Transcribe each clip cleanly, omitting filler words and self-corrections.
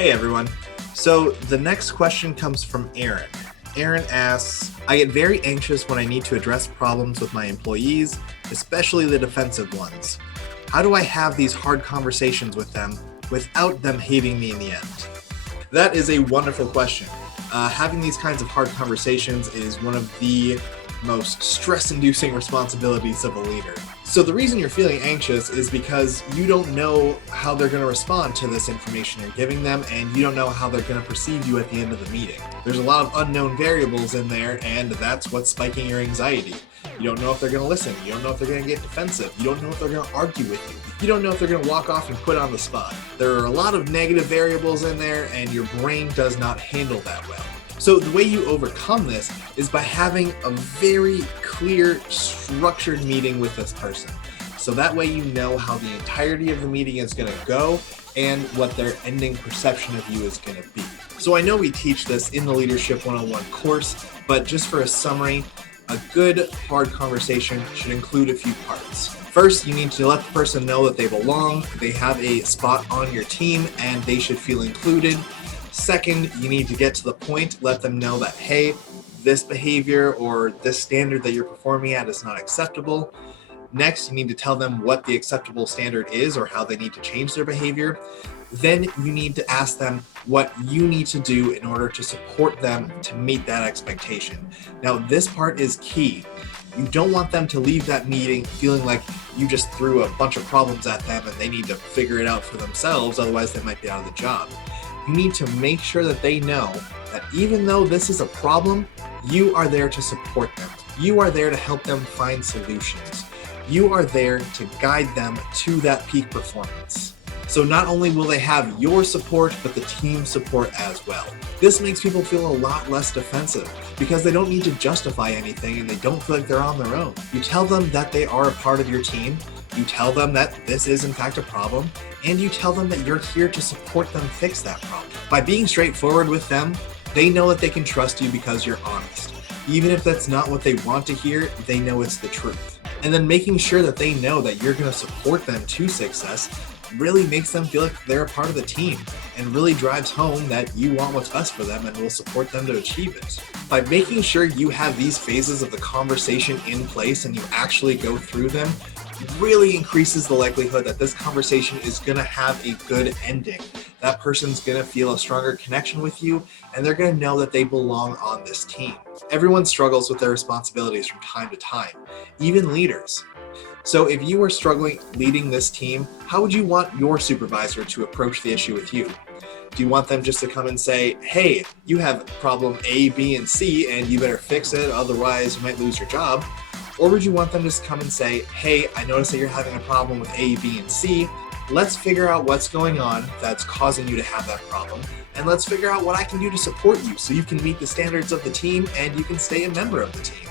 Hey everyone. So the next question comes from Aaron. Aaron asks, I get very anxious when I need to address problems with my employees, especially the defensive ones. How do I have these hard conversations with them without them hating me in the end? That is a wonderful question. Having these kinds of hard conversations is one of the most stress-inducing responsibilities of a leader. So the reason you're feeling anxious is because you don't know how they're going to respond to this information you're giving them, and you don't know how they're going to perceive you at the end of the meeting. There's a lot of unknown variables in there, and that's what's spiking your anxiety. You don't know if they're going to listen. You don't know if they're going to get defensive. You don't know if they're going to argue with you. You don't know if they're going to walk off and quit on the spot. There are a lot of negative variables in there, and your brain does not handle that well. So the way you overcome this is by having a very clear, structured meeting with this person. So that way you know how the entirety of the meeting is going to go and what their ending perception of you is going to be. So I know we teach this in the Leadership 101 course, but just for a summary, a good, hard conversation should include a few parts. First, you need to let the person know that they belong, they have a spot on your team, and they should feel included. Second, you need to get to the point, let them know that, hey, this behavior or this standard that you're performing at is not acceptable. Next, you need to tell them what the acceptable standard is or how they need to change their behavior. Then you need to ask them what you need to do in order to support them to meet that expectation. Now, this part is key. You don't want them to leave that meeting feeling like you just threw a bunch of problems at them and they need to figure it out for themselves, otherwise they might be out of the job. You need to make sure that they know that even though this is a problem, you are there to support them. You are there to help them find solutions. You are there to guide them to that peak performance. So not only will they have your support, but the team support as well. This makes people feel a lot less defensive because they don't need to justify anything and they don't feel like they're on their own. You tell them that they are a part of your team. You tell them that this is in fact a problem, and you tell them that you're here to support them fix that problem. By being straightforward with them, they know that they can trust you because you're honest. Even if that's not what they want to hear, they know it's the truth. And then making sure that they know that you're going to support them to success really makes them feel like they're a part of the team and really drives home that you want what's best for them and will support them to achieve it. By making sure you have these phases of the conversation in place and you actually go through them, really increases the likelihood that this conversation is going to have a good ending. That person's going to feel a stronger connection with you, and they're going to know that they belong on this team. Everyone struggles with their responsibilities from time to time, even leaders. So if you are struggling leading this team, how would you want your supervisor to approach the issue with you? Do you want them just to come and say, hey, you have problem A, B, and C, and you better fix it, otherwise you might lose your job? Or would you want them to just come and say, hey, I noticed that you're having a problem with A, B, and C. Let's figure out what's going on that's causing you to have that problem. And let's figure out what I can do to support you so you can meet the standards of the team and you can stay a member of the team.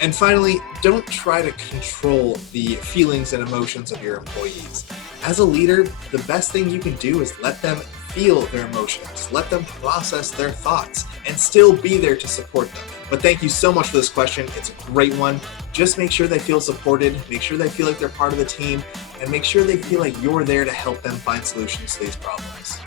And finally, don't try to control the feelings and emotions of your employees. As a leader, the best thing you can do is let them feel their emotions, let them process their thoughts, and still be there to support them. But thank you so much for this question. It's a great one. Just make sure they feel supported, make sure they feel like they're part of the team, and make sure they feel like you're there to help them find solutions to these problems.